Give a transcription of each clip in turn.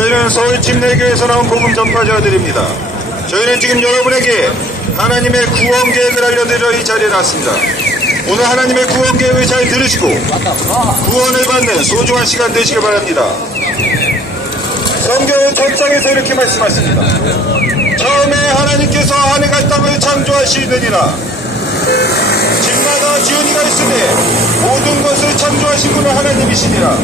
저희는 서울 침례교회에서 나온 복음 전파자들입니다. 저희는 지금 여러분에게 하나님의 구원 계획을 알려드리러 이 자리에 나왔습니다. 오늘 하나님의 구원 계획을 잘 들으시고 구원을 받는 소중한 시간 되시길 바랍니다. 성경은 첫 장에서 이렇게 말씀하십니다. 처음에 하나님께서 하늘과 땅을 창조하시느니라. 집마다 지은이가 있으되 모든 것을 창조하신 분은 하나님이시니라.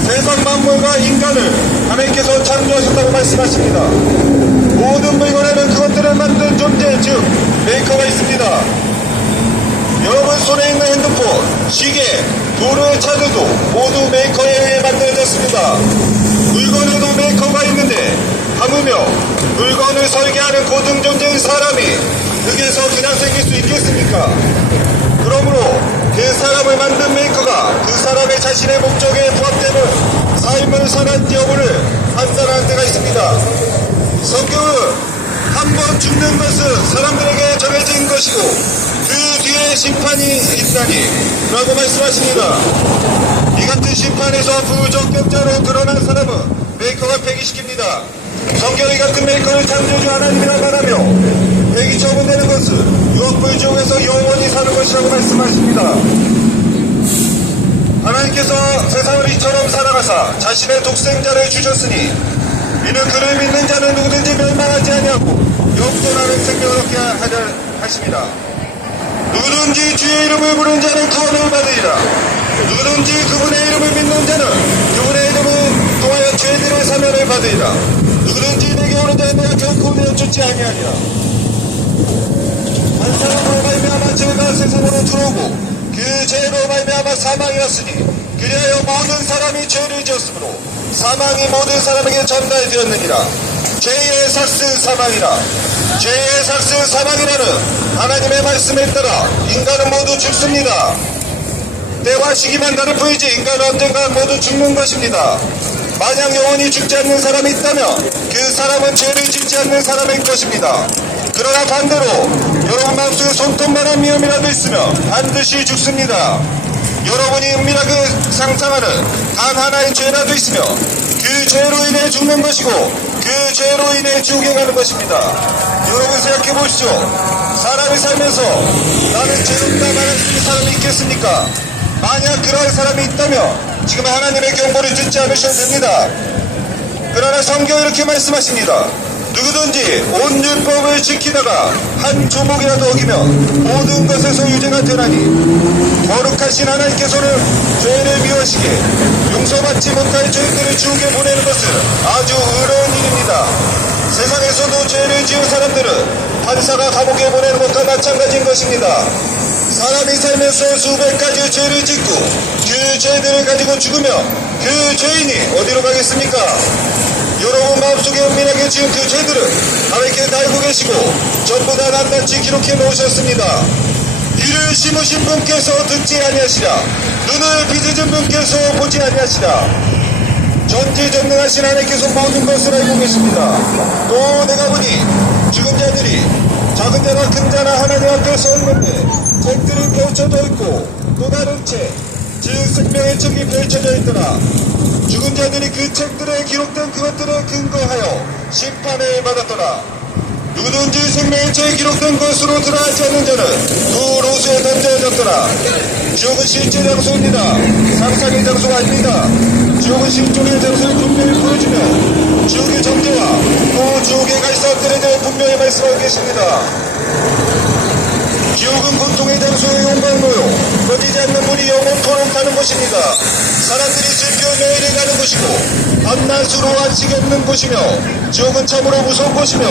세상 만물과 인간을 하나님께서 창조하셨다고 말씀하십니다. 모든 물건에는 그것들을 만든 존재, 즉 메이커가 있습니다. 여러분 손에 있는 핸드폰, 시계, 돌을 찾아도 모두 메이커에 의해 만들어졌습니다. 물건에도 메이커가 있는데 하물며 물건을 설계하는 고등존재인 사람이 흙에서 그냥 생길 수 있겠습니까? 그러므로 그 사람을 만든 메이커가 그 사람의 자신의 목적에 부합되는 삶을 선한지 여부를 판단할 때가 있습니다. 성경은 한 번 죽는 것은 사람들에게 정해진 것이고 그 뒤에 심판이 있다니 라고 말씀하십니다. 이 같은 심판에서 부적격자로 드러난 사람은 메이커가 폐기시킵니다. 성경이 같은 메이커를 창조주 하나님이라 말하며 폐기 처분되는 것은 유혹불 지옥에서 영원히 사는 것이라고 말씀하십니다. 하나님께서 세상을 이처럼 살아가사 자신의 독생자를 주셨으니 이는 그를 믿는 자는 누구든지 멸망하지 아니하고 영존하는 생명을 얻게 하려 하십니다. 누구든지 주의 이름을 부르는 자는 구원을 받으리라. 누구든지 그분의 이름을 믿는 자는 그분의 이름을 통하여 죄들의 사면을 받으리라. 누구든지 내게 오는 자는 내가 결코 내어주지 아니하리라. 한 사람으로 말미암아 죄가 세상으로 들어오고 그 죄로 말미암아 사망이 왔으니 그리하여 모든 사람이 죄를 지었으므로 사망이 모든 사람에게 전달되었느니라. 죄의 삭은 사망이라. 죄의 삭은 사망이라는 하나님의 말씀에 따라 인간은 모두 죽습니다. 때와 시기만 다를 뿐이지 인간은 언젠가 모두 죽는 것입니다. 만약 영원히 죽지 않는 사람이 있다면 그 사람은 죄를 짓지 않는 사람일 것입니다. 그러나 반대로 여러분 마음속에 손톱만한 위험이라도 있으면 반드시 죽습니다. 여러분이 은밀하게 상상하는 단 하나의 죄라도 있으며 그 죄로 인해 죽는 것이고 그 죄로 인해 지옥에 가는 것입니다. 여러분 생각해 보시죠. 사람이 살면서 나는 죄롭다 말할 수 있는 사람이 있겠습니까? 만약 그러한 사람이 있다면 지금 하나님의 경고를 듣지 않으셔도 됩니다. 그러나 성경은 이렇게 말씀하십니다. 누구든지 온 율법을 지키다가 한 조목이라도 어기면 모든 것에서 유죄가 되나니 거룩하신 하나님께서는 죄를 미워하시게 용서받지 못할 죄들을 지옥에 보내는 것은 아주 의로운 일입니다. 세상에서도 죄를 지은 사람들은 판사가 감옥에 보내는 것과 마찬가지인 것입니다. 사람이 살면서 수백 가지 죄를 짓고 그 죄들을 가지고 죽으면 그 죄인이 어디로 가겠습니까? 여러분 마음속에 은밀하게 지은 그 죄들은 하나님께서 알고 계시고 전부 다 낱낱이 기록해 놓으셨습니다. 이를 심으신 분께서 듣지 아니하시라. 눈을 빚으신 분께서 보지 아니하시라. 전지전능하신 하나님께서 모든 것을 알고 계십니다. 또 내가 보니 죽은 자들이 작은 자나 큰 자나 하나님 앞에 서 있는데 책들이 펼쳐져 있고 또 다른 책, 즉 생명의 책이 펼쳐져 있더라. 죽은 자들이 그 책들에 기록된 그것들을 근거하여 심판을 받았더라. 누구든지 생명의 책에 기록된 것으로 들어가지 않는 자는 그 로수에 던져졌더라. 지옥은 실제 장소입니다. 상상의 장소가 아닙니다. 지옥은 실존의 장소를 분명히 보여주며 지옥의 정죄와 또 지옥에 갈 사람들에 대해 분명히 말씀하고 계십니다. 지옥은 고통의 장소의 용광로요 꺼지지 않는 물이 영원토록 가는 곳입니다. 사람들이 슬피 매일을 가는 곳이고 밤낮으로 안식이 없는 곳이며 지옥은 참으로 무서운 곳이며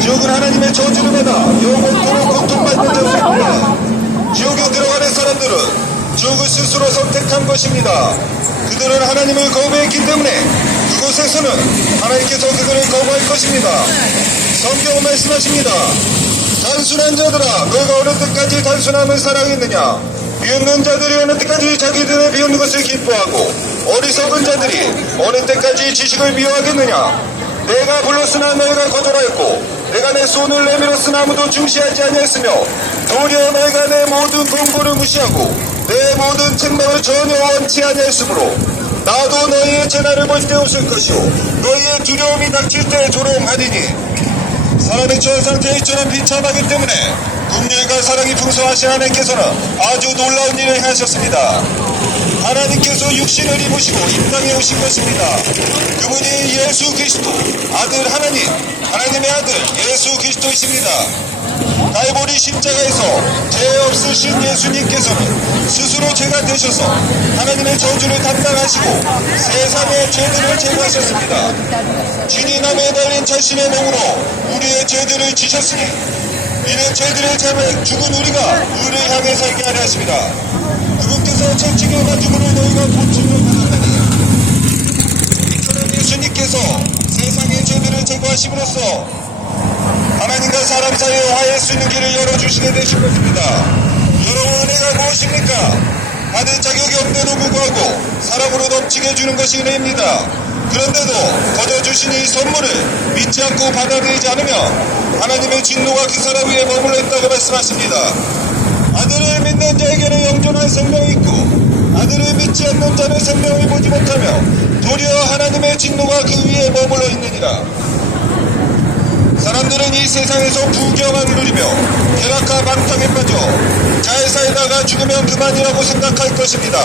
지옥은 하나님의 저주를 받아 영원토록 고통받는 장소입니다. 지옥에 들어가는 사람들은 지옥을 스스로 선택한 것입니다. 그들은 하나님을 거부했기 때문에 그곳에서는 하나님께서 그들을 거부할 것입니다. 성경은 말씀하십니다. 단순한 자들아 너희가 어느 때까지 단순함을 사랑했느냐. 비웃는 자들이 어느 때까지 자기들의 비웃는 것을 기뻐하고 어리석은 자들이 어느 때까지 지식을 미워하겠느냐. 내가 불렀으나 너희가 거절하였고 내가 내 손을 내밀었으나 아무도 중시하지 아니했으며 도리어 너희가 내 모든 공고를 무시하고 내 모든 책망을 전혀 원치 아니했으므로 나도 너희의 재난을 볼 때 웃을 것이요 너희의 두려움이 닥칠 때 조롱하리니 사람의 처한 상태에 이처럼 비참하기 때문에 긍휼과 사랑이 풍성하신 하나님께서는 아주 놀라운 일을 행하셨습니다. 하나님께서 육신을 입으시고 이 땅에 오신 것입니다. 그분이 예수 그리스도 아들 하나님의 아들 예수 그리스도이십니다. 갈보리 십자가에서 죄 없으신 예수님께서는 스스로 죄가 되셔서 하나님의 저주를 담당하시고 세상의 죄들을 제거하셨습니다. 진이 나무에 달린 자신의 몸으로 우리의 죄들을 지셨으니 이는 죄들을 잡아 죽은 우리가 의를 향해 살게 하려 하십니다. 그분께서 채찍을 맞음으로 너희가 고침을 받았다니 이처럼 예수님께서 세상의 죄들을 제거하심으로써 하나님과 사람 사이에 화해할 수 있는 길을 열어주시게 되신 것입니다. 여러분 은혜가 무엇입니까? 받을 자격이 없는데도 불구하고 사랑으로 넘치게 해주는 것이 은혜입니다. 그런데도 거둬주신 이 선물을 믿지 않고 받아들이지 않으면 하나님의 진노가 그 사람 위에 머물러 있다고 말씀하십니다. 아들을 믿는 자에게는 영존한 생명이 있고 아들을 믿지 않는 자는 생명을 보지 못하며 도리어 하나님의 진노가 그 위에 머물러 있느니라. 사람들은 이 세상에서 부귀영화를 누리며 쾌락과 방탕에 빠져 잘 살다가 죽으면 그만이라고 생각할 것입니다.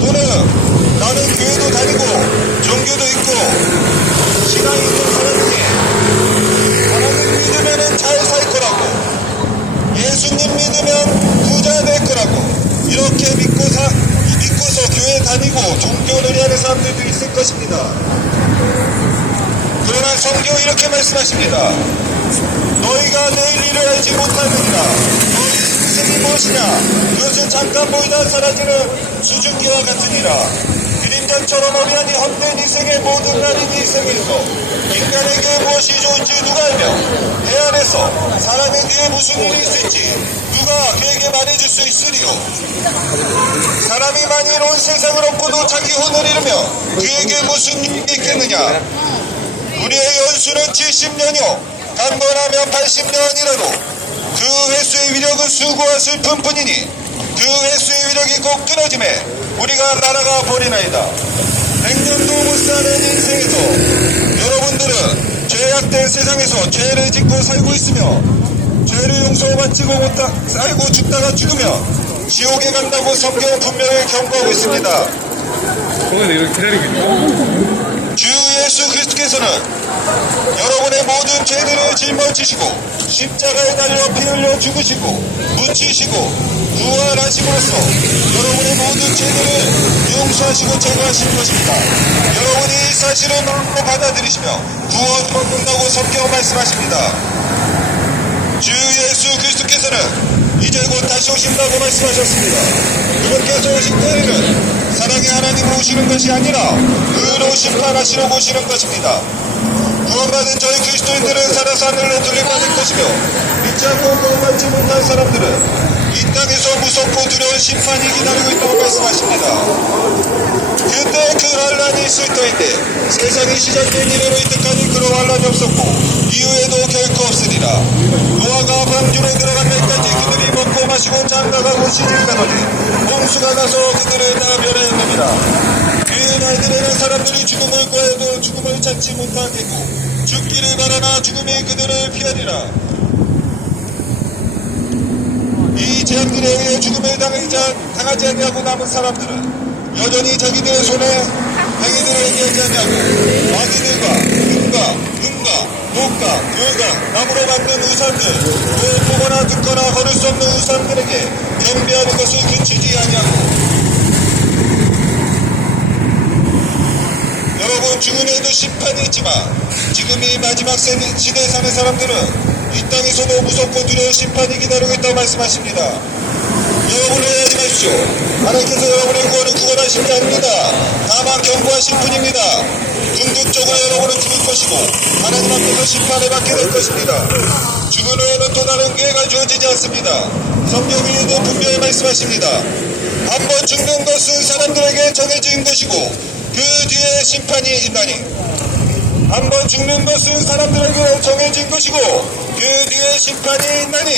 또는 나는 교회도 다니고 종교도 있고 신앙이 있는 사람이니 하나님 믿으면 잘 살 거라고 예수님 믿으면 부자 될 거라고 이렇게 믿고서 교회 다니고 종교놀이 하는 사람들도 있을 것입니다. 그러나 성경 이렇게 말씀하십니다. 너희가 내일 일을 알지 못하느니라. 너희 인생이 무엇이냐? 그것은 잠깐 보이다 사라지는 수증기와 같으니라. 그림자처럼 어리하니 헛된 인생의 모든 날인 인생에서 인간에게 무엇이 좋은지 누가 알며 해 안에서 사람의 뒤에 무슨 일이 있을지 누가 그에게 말해줄 수 있으리요. 사람이 만일 온 세상을 얻고도 자기 혼을 잃으며 그에게 무슨 일이 있겠느냐. 우리의 연수는 70년이요 강건하면 80년이라도 그 횟수의 위력은 수고와 슬픔 뿐이니 그 횟수의 위력이 꼭 끊어짐에 우리가 날아가 버리나이다. 100년도 못 사는 인생에서 여러분들은 죄악된 세상에서 죄를 짓고 살고 있으며 죄를 용서받지고 살고 죽다가 죽으면 지옥에 간다고 성경은 분명히 경고하고 있습니다. 주 예수 그리스도께서는 여러분의 모든 죄들을 짊어지시고 십자가에 달려 피 흘려 죽으시고 묻히시고 부활하심으로써 여러분의 모든 죄들을 용서하시고 제거하신 것입니다. 여러분이 이 사실을 마음으로 받아들이시며 구원을 얻는다고 성경은 말씀하십니다. 주 예수 그리스도께서는 이제 곧 다시 오신다고 말씀하셨습니다. 그분께서 오신 때에는 사랑의 하나님을 오시는 것이 아니라 의로 심판하시러 오시는 것입니다. 구원받은 저희 그리스도인들은 살아서 하늘로 들림받을 것이며 믿지 않고 구원받지 못한 사람들은 이 땅에서 무섭고 두려운 심판이 기다리고 있다고 말씀하십니다. 그때 그 환란이 있을 때인데 세상이 시작된 이래로 이때까지 그런 환란이 없었고 이후에도 결코 없으리라. 노아가 방주로 들어간 날까지 그들이 먹고 마시고 장가가고 시집가더니 홍수가 나서 그들을 다 멸하였느니라. 그 날들에는 사람들이 죽음을 구하여도 죽음을 찾지 못하겠고 죽기를 바라나 죽음이 그들을 피하리라. 이 재앙들에 의해 죽음을 당하지 아니하고 남은 사람들은 여전히 자기들의 손에 행위들을 얘기하지 아니하고 마귀들과 금과 목과 돌과 나무로 만든 우상들 또 보거나 듣거나 걸을 수 없는 우상들에게 경배하는 것을 그치지 아니하고 여러분 죽음에도 심판이 있지만 지금 이 마지막 시대에 사는 사람들은 이 땅에서도 무섭고 두려운 심판이 기다리고 있다고 말씀하십니다. 여러분을 해하지 마십시오. 하나님께서 여러분의 구원을 구원하신 게 아닙니다. 다만 경고하신 분입니다. 궁극적으로 여러분은 죽을 것이고 하나님 앞에서 심판을 받게 될 것입니다. 죽은 후에는 또 다른 기회가 주어지지 않습니다. 성경이 분명히 말씀하십니다. 한번 죽는 것은 사람들에게 정해진 것이고 그 뒤에 심판이 있나니 한번 죽는 것은 사람들에게 정해진 것이고 그 뒤에 심판이 있나니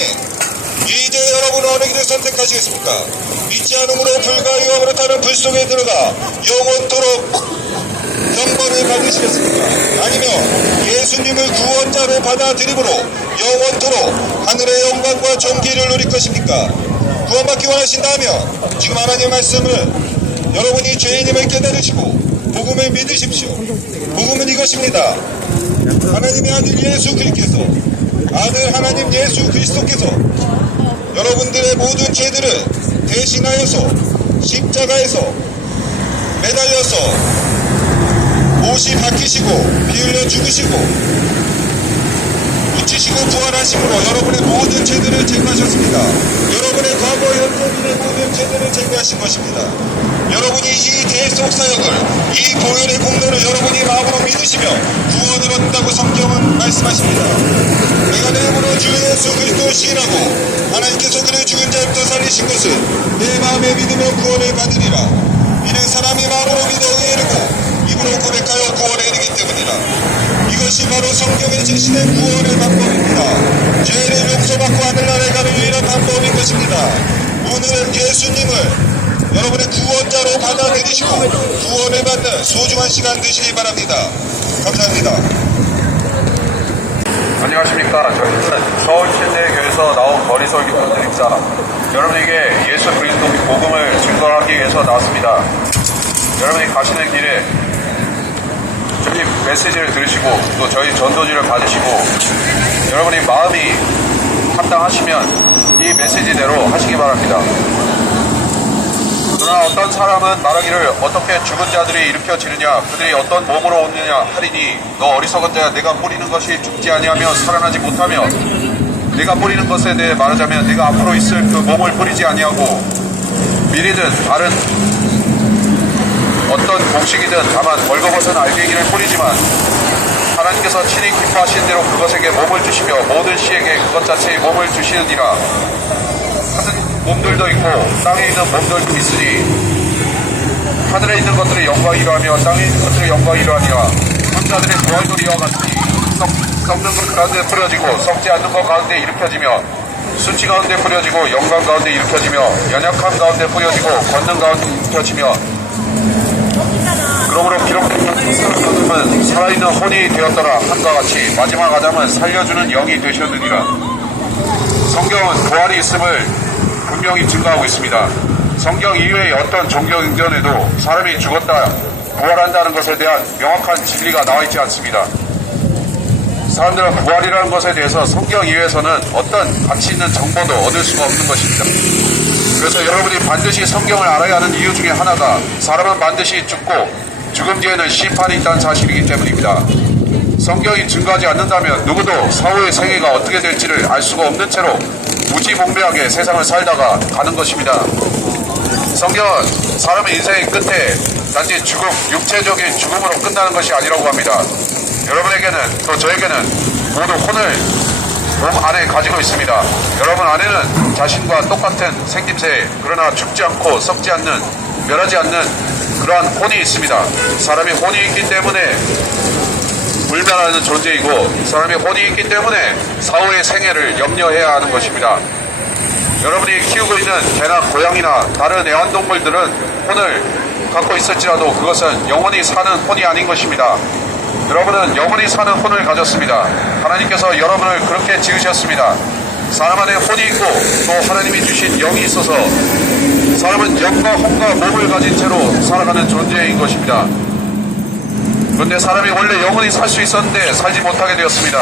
이제 여러분은 어느 길을 선택하시겠습니까? 믿지 않음으로 불과 유함으로 타는 불 속에 들어가 영원토록 형벌을 받으시겠습니까? 아니면 예수님을 구원자로 받아들임으로 영원토록 하늘의 영광과 존귀를 누릴 것입니까? 구원받기 원하신다면 지금 하나님의 말씀을 여러분이 죄인임을 깨달으시고 복음을 믿으십시오. 복음은 이것입니다. 하나님의 아들 예수 그리스도께서 아들 하나님 예수 그리스도께서 여러분들의 모든 죄들을 대신하여서 십자가에서 매달려서 옷이 바뀌시고 피 흘려 죽으시고 묻히시고 부활하심으로 여러분의 모든 죄들을 제거하셨습니다. 여러분의 과거 현재의 모든 죄들을 제거하신 것입니다. 여러분이 이 대속 사역을 이 보혈의 공로를 여러분이 마음으로 믿으시며 구원을 얻는다고 성경은 말씀하십니다. 내가 내 힘으로 주 예수 그리스도를 시인하고 하나님께서 그를 죽은 자부터 살리신 것은 내 마음에 믿으며 구원을 받으리라. 이는 사람이 마음으로 믿어 의에 이르고 입으로 고백하여 구원에 이르기 때문이라. 이것이 바로 성경에 제시된 구원의 방법입니다. 죄를 용서받고 하늘나라에 가는 유일한 방법인 것입니다. 오늘 예수님을 여러분의 구원자로 받아들이시고 구원을 받는 소중한 시간 되시기 바랍니다. 감사합니다. 안녕하십니까. 저희는 서울신대교에서 나온 거리설 기도드립니다. 여러분에게 예수 그리스도 복음을 증거하기 위해서 나왔습니다. 여러분이 가시는 길에 저희 메시지를 들으시고 또 저희 전도지를 받으시고 여러분이 마음이 합당하시면 이 메시지대로 하시기 바랍니다. 그러나 어떤 사람은 말하기를 어떻게 죽은 자들이 일으켜지느냐 그들이 어떤 몸으로 오느냐 하리니 너 어리석은 자야 내가 뿌리는 것이 죽지 아니하며 살아나지 못하며 내가 뿌리는 것에 대해 말하자면 내가 앞으로 있을 그 몸을 뿌리지 아니하고 밀이든 다른 어떤 곡식이든 다만 벌거벗은 알갱이를 뿌리지만 하나님께서 친히 기뻐하신 대로 그것에게 몸을 주시며 모든 씨에게 그것 자체의 몸을 주시느니라. 하늘 몸들도 있고 땅에 있는 몸들도 있으니 하늘에 있는 것들의 영광이 이러하며 땅에 있는 것들의 영광이 이러하니라. 혼자들의 부활도 이와 같으니 썩는 것 가운데 뿌려지고 썩지 않는 것 가운데 일으켜지며 수치 가운데 뿌려지고 영광 가운데 일으켜지며 연약함 가운데 뿌려지고 권능 가운데 일으켜지며 그러므로 기록된 사람은 살아있는 혼이 되었더라 함과 같이 마지막 아담은 살려주는 영이 되셨느니라. 성경은 부활이 있음을 분명히 증거하고 있습니다. 성경 이외의 어떤 종교 의견에도 사람이 죽었다 부활한다는 것에 대한 명확한 진리가 나와 있지 않습니다. 사람들은 부활이라는 것에 대해서 성경 이외에서는 어떤 가치 있는 정보도 얻을 수가 없는 것입니다. 그래서 여러분이 반드시 성경을 알아야 하는 이유 중에 하나가 사람은 반드시 죽고 죽음 뒤에는 심판이 있다는 사실이기 때문입니다. 성경이 증거하지 않는다면 누구도 사후의 생애가 어떻게 될지를 알 수가 없는 채로 무지몽매하게 세상을 살다가 가는 것입니다. 성경은 사람의 인생의 끝에 단지 죽음, 육체적인 죽음으로 끝나는 것이 아니라고 합니다. 여러분에게는 또 저에게는 모두 혼을 몸 안에 가지고 있습니다. 여러분 안에는 자신과 똑같은 생김새 그러나 죽지 않고 썩지 않는 멸하지 않는 그러한 혼이 있습니다. 사람이 혼이 있기 때문에 불멸하는 존재이고 사람이 혼이 있기 때문에 사후의 생애를 염려해야 하는 것입니다. 여러분이 키우고 있는 개나 고양이나 다른 애완동물들은 혼을 갖고 있을지라도 그것은 영원히 사는 혼이 아닌 것입니다. 여러분은 영원히 사는 혼을 가졌습니다. 하나님께서 여러분을 그렇게 지으셨습니다. 사람 안에 혼이 있고 또 하나님이 주신 영이 있어서 사람은 영과 혼과 몸을 가진 채로 살아가는 존재인 것입니다. 그런데 사람이 원래 영원히 살 수 있었는데 살지 못하게 되었습니다.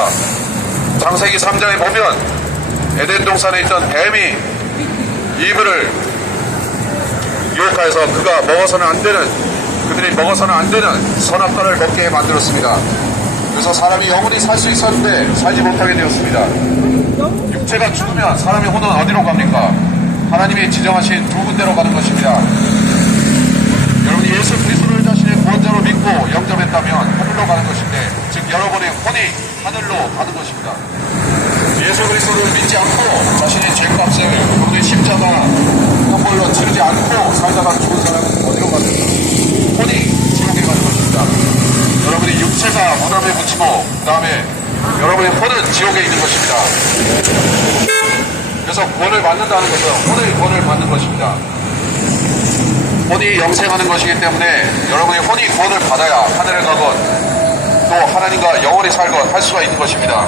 창세기 3장에 보면 에덴 동산에 있던 뱀이 이브를 유혹하여서 그가 먹어서는 안 되는 그들이 먹어서는 안 되는 선악과를 먹게 만들었습니다. 그래서 사람이 영원히 살 수 있었는데 살지 못하게 되었습니다. 육체가 죽으면 사람의 혼은 어디로 갑니까? 하나님이 지정하신 두 군데로 가는 것입니다. 여러분이 예수 그리스도를 자신의 구원자로 믿고 영접했다면 하늘로 가는 것인데 즉 여러분의 혼이 하늘로 가는 것입니다. 예수 그리스도를 믿지 않고 자신의 죄값을 여러분의 십자가 형벌로 치르지 않고 살다가 죽은 사람은 어디로 갑니까? 혼이 지옥에 가는 것입니다. 여러분의 육체가 무덤에 묻히고 그 다음에 여러분의 혼은 지옥에 있는 것입니다. 그래서 구원을 받는다는 것은 혼의 구원을 받는 것입니다. 혼이 영생하는 것이기 때문에 여러분이 혼이 구원을 받아야 하늘에 가건 또 하나님과 영원히 살건 할 수가 있는 것입니다.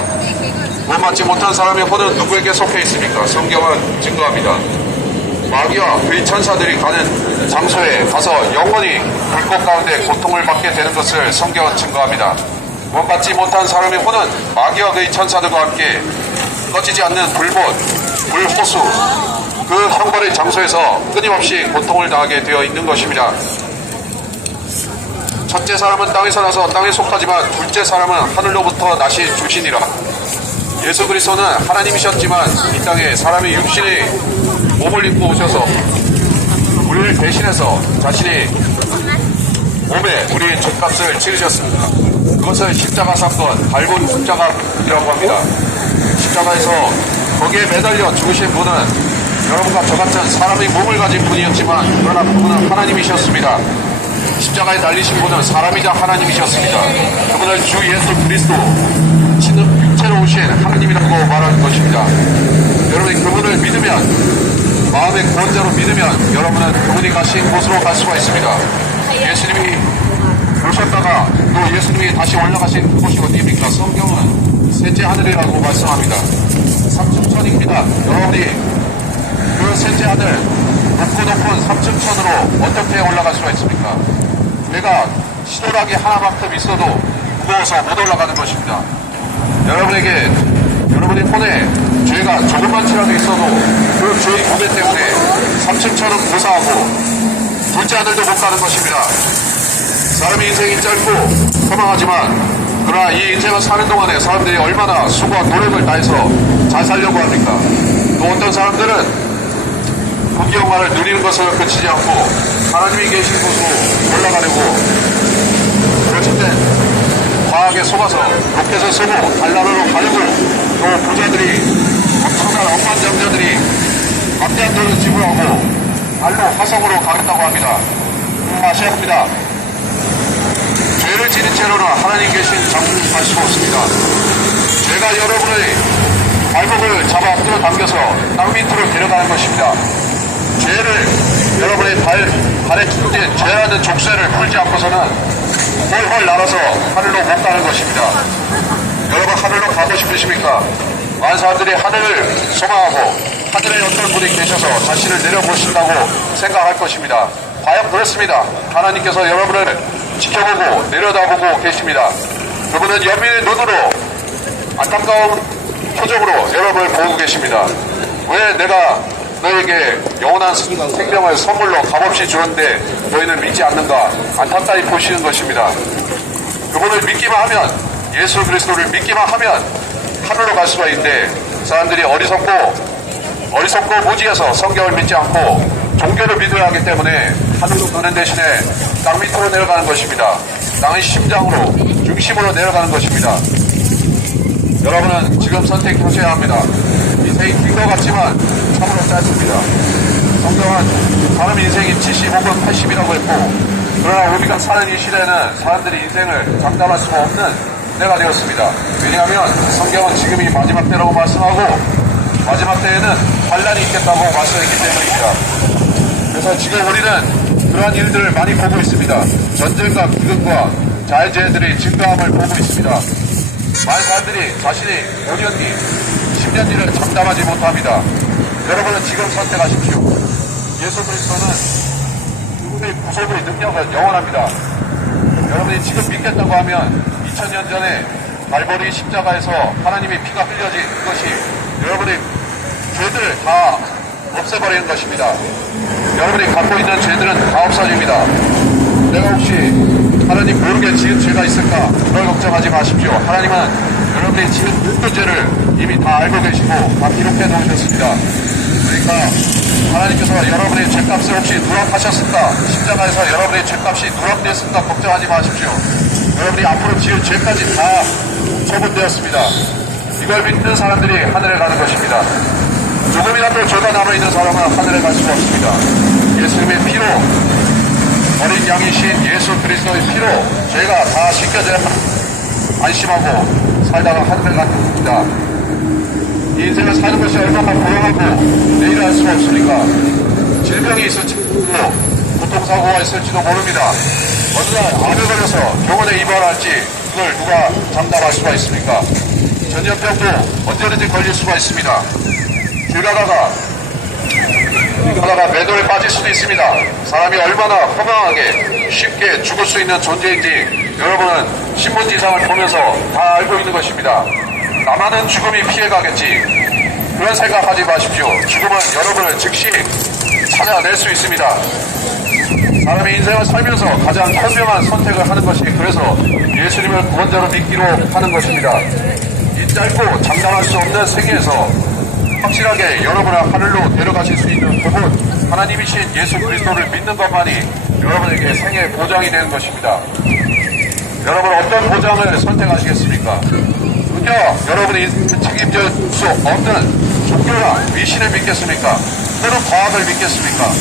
구원 받지 못한 사람의 혼은 누구에게 속해 있습니까? 성경은 증거합니다. 마귀와 그의 천사들이 가는 장소에 가서 영원히 불꽃 가운데 고통을 받게 되는 것을 성경은 증거합니다. 구원 받지 못한 사람의 혼은 마귀와 그의 천사들과 함께 꺼지지 않는 불꽃, 불호수, 그 형벌의 장소에서 끊임없이 고통을 당하게 되어 있는 것입니다. 첫째 사람은 땅에서 나서 땅에 속하지만 둘째 사람은 하늘로부터 나신 주시니라. 예수 그리스도는 하나님이셨지만 이 땅에 사람의 육신의 몸을 입고 오셔서 우리를 대신해서 자신이 몸에 우리의 죄값을 치르셨습니다. 그것을 십자가 사건, 밟은 십자가이라고 합니다. 십자가에서 거기에 매달려 죽으신 분은 여러분과 저 같은 사람의 몸을 가진 분이었지만 그러나 그분은 하나님이셨습니다. 십자가에 달리신 분은 사람이자 하나님이셨습니다. 그분을 주 예수 그리스도 육체로 오신 하나님이라고 말하는 것입니다. 여러분이 그분을 믿으면, 마음의 구원자로 믿으면 여러분은 그분이 가신 곳으로 갈 수가 있습니다. 예수님이 오셨다가 또 예수님이 다시 올라가신 그곳이 어디입니까? 성경은 셋째 하늘이라고 말씀합니다. 삼층천입니다. 여러분이 그 셋째 하늘 높고 높은 삼층천으로 어떻게 올라갈 수가 있습니까? 내가 시도락이 하나만큼 있어도 무거워서 못 올라가는 것입니다. 여러분에게 여러분의 손에 죄가 조금만치라도 있어도 그 죄의 무게 때문에 삼층천은 고사하고 둘째 하늘도 못 가는 것입니다. 사람의 인생이 짧고 허망하지만 그러나 이 인생을 사는 동안에 사람들이 얼마나 수고와 노력을 다해서 잘 살려고 합니까? 또 어떤 사람들은 국기 영화를 누리는 것을 그치지 않고 하나님이 계신 곳으로 올라가려고 그러실 때 과하게 속아서 로켓을 쏘고 달나라로 가려고 또 부자들이 엄청난 억만장자들이 막대한 돈을 지불하고 발로 화성으로 가겠다고 합니다. 아셔야 합니다. 죄를 지닌 채로는 하나님 계신 장소를 갈 수가 없습니다. 죄가 여러분의 발목을 잡아 끌어당겨서 땅 밑으로 데려가는 것입니다. 죄를 여러분의 발에 杵진 죄라는 족쇄를 풀지 않고서는 헐헐 날아서 하늘로 못 가는 것입니다. 여러분 하늘로 가고 싶으십니까? 많은 사람들이 하늘을 소망하고 하늘에 어떤 분이 계셔서 자신을 내려보신다고 생각할 것입니다. 과연 그렇습니다. 하나님께서 여러분을 지켜보고 내려다보고 계십니다. 그분은 연민의 눈으로 안타까운 표정으로 여러분을 보고 계십니다. 왜 내가 너에게 영원한 생명을 선물로 값없이 주었는데 너희는 믿지 않는가? 안타까이 보시는 것입니다. 그분을 믿기만 하면, 예수 그리스도를 믿기만 하면 하늘로 갈 수가 있는데 사람들이 어리석고 무지해서 성경을 믿지 않고 종교를 믿어야 하기 때문에 하늘로 가는 대신에 땅 밑으로 내려가는 것입니다. 땅의 심장으로, 중심으로 내려가는 것입니다. 여러분은 지금 선택하셔야 합니다. 인생이 긴 것 같지만 참으로 짧습니다. 성경은 사람 인생이 70 혹은 80이라고 했고 그러나 우리가 사는 이 시대는 사람들이 인생을 장담할 수가 없는 때가 되었습니다. 왜냐하면 성경은 지금이 마지막 때라고 말씀하고 마지막 때에는 환란이 있겠다고 말씀했기 때문입니다. 그래서 지금 우리는 그러한 일들을 많이 보고 있습니다. 전쟁과 기근과 자해제들이 증가함을 보고 있습니다. 많은 사람들이 자신이 5년 뒤, 10년 뒤를 장담하지 못합니다. 여러분은 지금 선택하십시오. 예수 그리스도는 그분의 구속의 능력은 영원합니다. 여러분이 지금 믿겠다고 하면 2000년 전에 갈보리 십자가에서 하나님의 피가 흘려진 그것이 여러분의 죄들을 다 없애버리는 것입니다. 여러분이 갖고 있는 죄들은 다 없어집니다. 내가 혹시 하나님 모르게 지은 죄가 있을까? 그걸 걱정하지 마십시오. 하나님은 여러분이 지은 모든 죄를 이미 다 알고 계시고 다 기록해 놓으셨습니다. 그러니까 하나님께서 여러분의 죄값을 혹시 누락하셨을까? 십자가에서 여러분의 죄값이 누락되었을까? 걱정하지 마십시오. 여러분이 앞으로 지을 죄까지 다 처분되었습니다. 이걸 믿는 사람들이 하늘에 가는 것입니다. 조금이라도 죄가 남아있는 사람은 하늘에 갈 수가 없습니다. 예수님의 피로, 어린 양이신 예수 그리스도의 피로 죄가 다 씻겨져야 안심하고 살다가 하늘에 가는 겁니다. 이 인생을 사는 것이 얼마나 고요하고 내일 알 수가 없으니까 질병이 있을지도 교통사고가 있을지도 모릅니다. 어느 날 암에 걸려서 병원에 입원할지 그걸 누가 장담할 수가 있습니까? 전염병도 언제든지 걸릴 수가 있습니다. 길 가다가 매도에 빠질 수도 있습니다. 사람이 얼마나 허망하게 쉽게 죽을 수 있는 존재인지 여러분은 신문지상을 보면서 다 알고 있는 것입니다. 나만은 죽음이 피해가겠지, 그런 생각하지 마십시오. 죽음은 여러분을 즉시 찾아낼 수 있습니다. 사람이 인생을 살면서 가장 현명한 선택을 하는 것이 그래서 예수님을 구원자로 믿기로 하는 것입니다. 이 짧고 장담할 수 없는 생애에서 확실하게 여러분을 하늘로 데려가실 수 있는 그분 하나님이신 예수 그리스도를 믿는 것만이 여러분에게 생애 보장이 되는 것입니다. 여러분 어떤 보장을 선택하시겠습니까? 그저 여러분이 책임질 수 없는 종교나 미신을 믿겠습니까? 또는 과학을 믿겠습니까?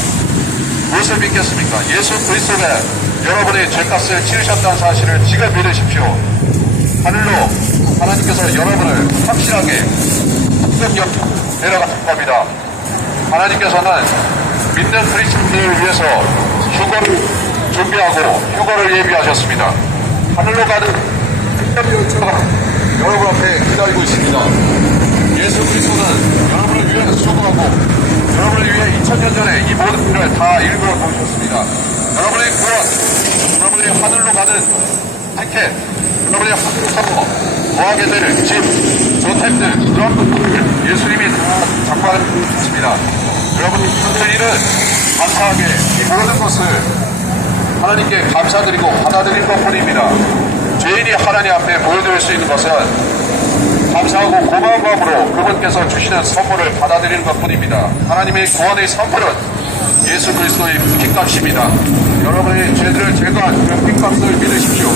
무엇을 믿겠습니까? 예수 그리스도가 여러분의 죄값을 치르셨다는 사실을 지금 믿으십시오. 하늘로 하나님께서 여러분을 확실하게 합격력 내려가실 겁니다. 하나님께서는 믿는 그리스도인을 위해서 휴거를 준비하고 휴거를 예비하셨습니다. 하늘로 가는 특별열차가 여러분 앞에 기다리고 있습니다. 예수 그리스도는 여러분을 위해 수고하고 여러분을 위해 2000년 전에 이 모든 일을 다 일구어 놓으셨습니다. 여러분의 구원, 여러분의 하늘로 가는 티켓, 여러분의 하늘로 가고 거하게 될 집, 저택들, 그런 것들을 예수님이 다 장관하셨습니다. 여러분이 하는 일은 감사하게 이 모든 것을 하나님께 감사드리고 받아들일 것뿐입니다. 죄인이 하나님 앞에 보여드릴 수 있는 것은 감사하고 고마운 마음으로 그분께서 주시는 선물을 받아들이는 것뿐입니다. 하나님의 구원의 선물은 예수 그리스도의 피값입니다. 여러분의 죄들을 제거한 그 피값을 믿으십시오.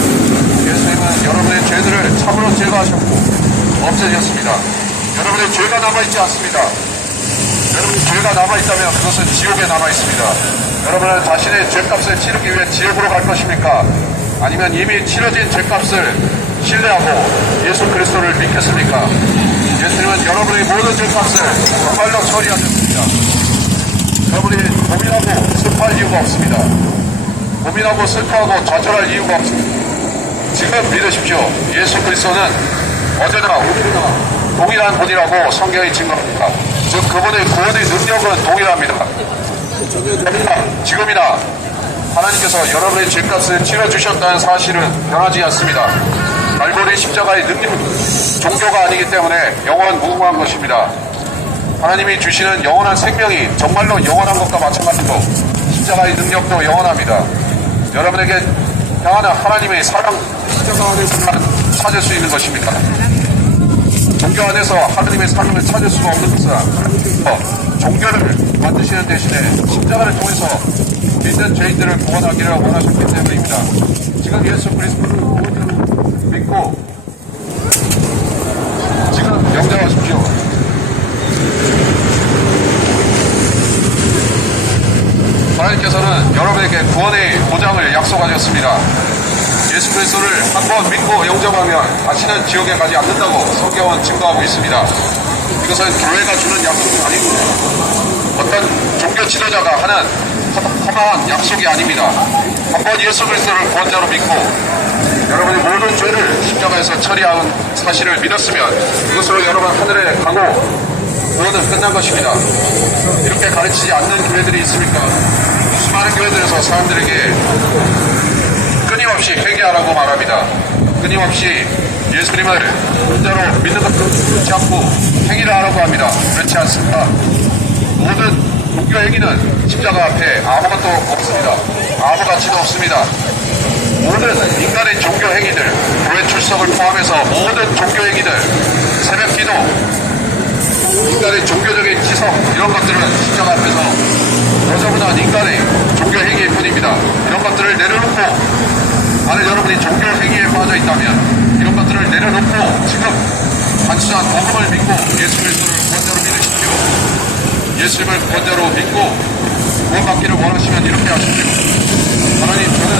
예수님은 여러분의 죄들을 참으로 제거하셨고 없애셨습니다. 여러분의 죄가 남아있지 않습니다. 여러분의 죄가 남아있다면 그것은 지옥에 남아있습니다. 여러분은 자신의 죄값을 치르기 위해 지옥으로 갈 것입니까? 아니면 이미 치러진 죄값을 신뢰하고 예수 그리스도를 믿겠습니까? 예수님은 여러분의 모든 죄값을 정말로 처리하셨습니다. 여러분이 고민하고 슬퍼할 이유가 없습니다. 고민하고 슬퍼하고 좌절할 이유가 없습니다. 지금 믿으십시오. 예수 그리스도는 어제나 오늘이나 동일한 분이라고 성경이 증거합니다. 즉 그분의 구원의 능력은 동일합니다. 지금이나 하나님께서 여러분의 죄값을 치러주셨다는 사실은 변하지 않습니다. 갈보리 십자가의 능력은 종교가 아니기 때문에 영원 무궁한 것입니다. 하나님이 주시는 영원한 생명이 정말로 영원한 것과 마찬가지로 십자가의 능력도 영원합니다. 여러분에게 향하는 하나님의 사랑 십자가 안에서만 찾을 수 있는 것입니다. 종교 안에서 하나님의 사랑을 찾을 수가 없는 것은 하나님께서 종교를 만드시는 대신에 십자가를 통해서 믿는 죄인들을 구원하기를 원하셨기 때문입니다. 지금 예수 그리스도를 믿고 지금 영접하십시오. 하나님께서는 여러분에게 구원의 보장을 약속하셨습니다. 예수 그리스도를 한번 믿고 영접하면 다시는 지옥에 가지 않는다고 성경은 증거하고 있습니다. 이것은 교회가 주는 약속이 아니고 어떤 종교 지도자가 하는 허망한 약속이 아닙니다. 한번 예수 그리스도를 구원자로 믿고 여러분의 모든 죄를 십자가에서 처리한 사실을 믿었으면 이것으로 여러분 하늘에 가고 구원은 끝난 것입니다. 이렇게 가르치지 않는 교회들이 있습니까? 수많은 교회들에서 사람들에게 끊임없이 회개하라고 말합니다. 끊임없이 예수님을 구원자로 믿는 것도 그렇지 않고 행위를 하라고 합니다. 그렇지 않습니다. 모든 종교 행위는 십자가 앞에 아무것도 없습니다. 아무 가치도 없습니다. 모든 인간의 종교 행위들, 교회 출석을 포함해서 모든 종교 행위들, 새벽 기도, 인간의 종교적인 지성, 이런 것들은 십자가 앞에서 여자보다 인간의 종교 행위일 뿐입니다. 이런 것들을 내려놓고, 만약 여러분이 종교 행위에 빠져 있다면 이런 것들을 내려놓고 지금 단순한 복음을 믿고 예수 그리스도를 구원자로 믿으십시오. 예수님을 구원자로 믿고 구원받기를 원하시면 이렇게 하십시오. 하나님, 저는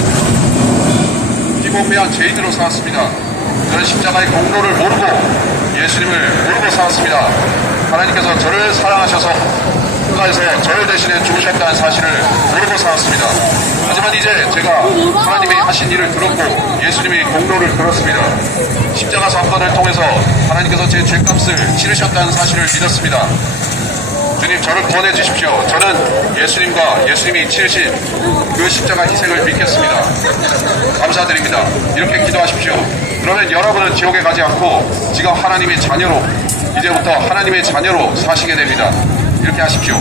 비범배한 죄인으로 살았습니다. 저는 십자가의 공로를 모르고 예수님을 모르고 살았습니다. 하나님께서 저를 사랑하셔서 십자가에서 저를 대신해 죽으셨다는 사실을 모르고 살았습니다. 하지만 이제 제가 하나님이 하신 일을 들었고 예수님이 공로를 들었습니다. 십자가 사건을 통해서 하나님께서 제 죄값을 치르셨다는 사실을 믿었습니다. 주님, 저를 구원해 주십시오. 저는 예수님과 예수님이 치르신 그 십자가 희생을 믿겠습니다. 감사드립니다. 이렇게 기도하십시오. 그러면 여러분은 지옥에 가지 않고 지금 하나님의 자녀로, 이제부터 하나님의 자녀로 사시게 됩니다. 이렇게 하십시오.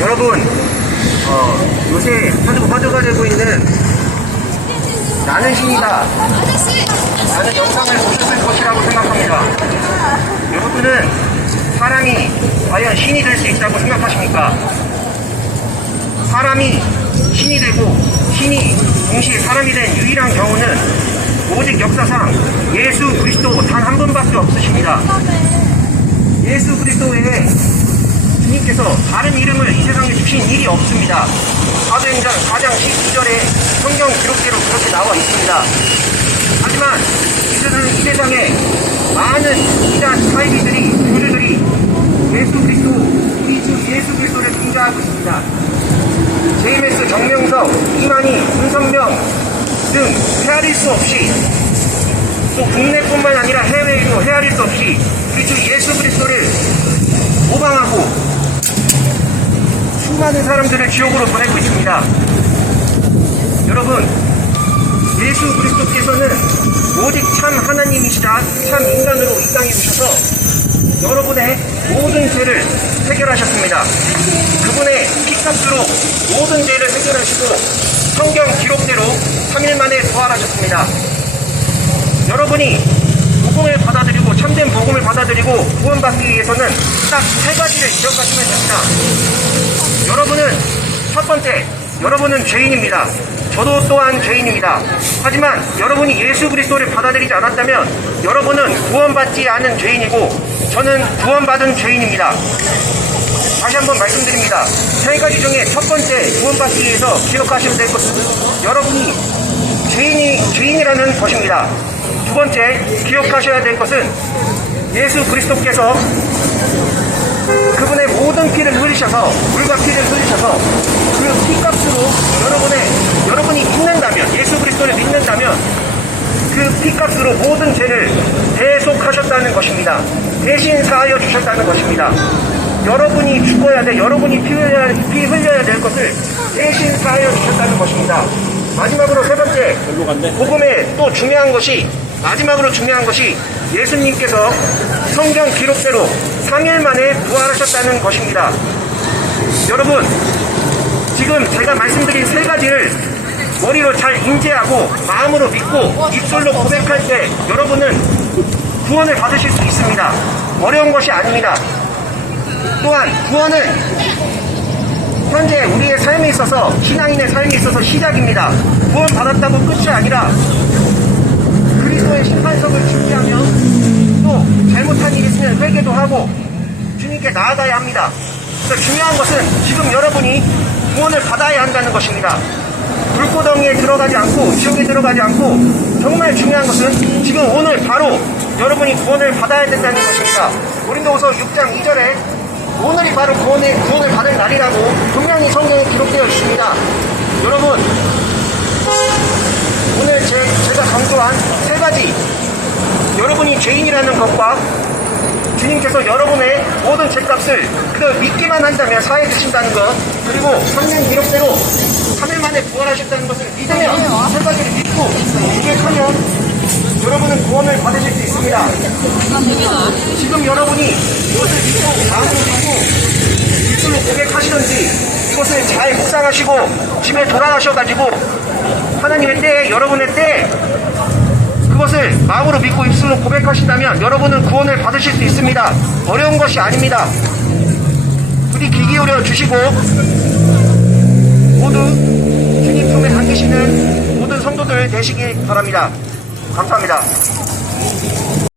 여러분, 요새 화두가 되고 있는 나는 신이다 라는 영상을 보셨을 것이라고 생각합니다. 여러분은 사람이 과연 신이 될 수 있다고 생각하십니까? 사람이 신이 되고 신이 동시에 사람이 된 유일한 경우는 오직 역사상 예수 그리스도 단 한 분밖에 없으십니다. 예수 그리스도 외에 주님께서 다른 이름을 이 세상에 주신 일이 없습니다. 사도행전 4장 12절에 성경 기록대로 그렇게 나와 있습니다. 하지만 이 세상에 많은 이단 사이비들이, 교주들이 예수 그리스도, 우리 주 예수 그리스도를 빙자하고 있습니다. JMS 정명석, 이만희, 문선명 등 헤아릴 수 없이, 또 국내뿐만 아니라 해외에도 헤아릴 수 없이 우리 주 예수 그리스도를 모방하고 수많은 사람들을 지옥으로 보내고 있습니다. 여러분, 예수 그리스도께서는 오직 참 하나님이시다 참 인간으로 이 땅에 오셔서 여러분의 모든 죄를 해결하셨습니다. 그분의 피값으로 모든 죄를 해결하시고 성경 기록대로 3일 만에 부활하셨습니다. 여러분이 복음을 받아들이고 참된 복음을 받아들이고 구원받기 위해서는 딱 세 가지를 기억하시면 됩니다. 여러분은 첫 번째, 여러분은 죄인입니다. 저도 또한 죄인입니다. 하지만 여러분이 예수 그리스도를 받아들이지 않았다면 여러분은 구원받지 않은 죄인이고 저는 구원받은 죄인입니다. 다시 한번 말씀드립니다. 세 가지 중에 첫 번째, 구원받기 위해서 기억하시면 될 것은 여러분이 죄인이라는 것입니다. 두 번째, 기억하셔야 될 것은 예수 그리스도께서 그분의 모든 피를 흘리셔서, 물과 피를 흘리셔서 그 피값으로 여러분이 믿는다면, 예수 그리스도를 믿는다면 그 피값으로 모든 죄를 대속하셨다는 것입니다. 대신 사하여 주셨다는 것입니다. 여러분이 죽어야 돼, 여러분이 피 흘려야 될 것을 대신 사하여 주셨다는 것입니다. 마지막으로 세 번째, 복음에 또 중요한 것이, 마지막으로 중요한 것이 예수님께서 성경 기록대로 3일 만에 부활하셨다는 것입니다. 여러분, 지금 제가 말씀드린 세 가지를 머리로 잘 인지하고 마음으로 믿고 입술로 고백할 때 여러분은 구원을 받으실 수 있습니다. 어려운 것이 아닙니다. 또한 구원은 현재 우리의 삶에 있어서, 신앙인의 삶에 있어서 시작입니다. 구원 받았다고 끝이 아니라 그리스도의 심판석을 준비하며 또 잘못한 일이 있으면 회개도 하고 주님께 나아가야 합니다. 그래서 중요한 것은 지금 여러분이 구원을 받아야 한다는 것입니다. 불구덩이에 들어가지 않고 지옥에 들어가지 않고, 정말 중요한 것은 지금 오늘 바로 여러분이 구원을 받아야 된다는 것입니다. 고린도후서 6장 2절에 오늘이 바로 구원을 받을 날이라고 분명히 성경에 기록되어 있습니다. 여러분, 오늘 제가 강조한 세 가지, 여러분이 죄인이라는 것과 주님께서 여러분의 모든 죄값을 그걸 믿기만 한다면 사해 주신다는 것, 그리고 성경 기록대로 3일 만에 부활하셨다는 것을 믿으면, 세 가지를 믿고 고백하면 여러분은 구원을 받으실 수 있습니다. 지금 여러분이 이것을 믿고 마음으로 믿고 입술로 고백하시던지 이것을 잘 묵상하시고 집에 돌아가셔가지고 하나님의 때에, 여러분의 때에 그것을 마음으로 믿고 입술로 고백하신다면 여러분은 구원을 받으실 수 있습니다. 어려운 것이 아닙니다. 부디 귀 기울여 주시고 모두 주님 품에 안기시는 모든 성도들 되시기 바랍니다. 감사합니다.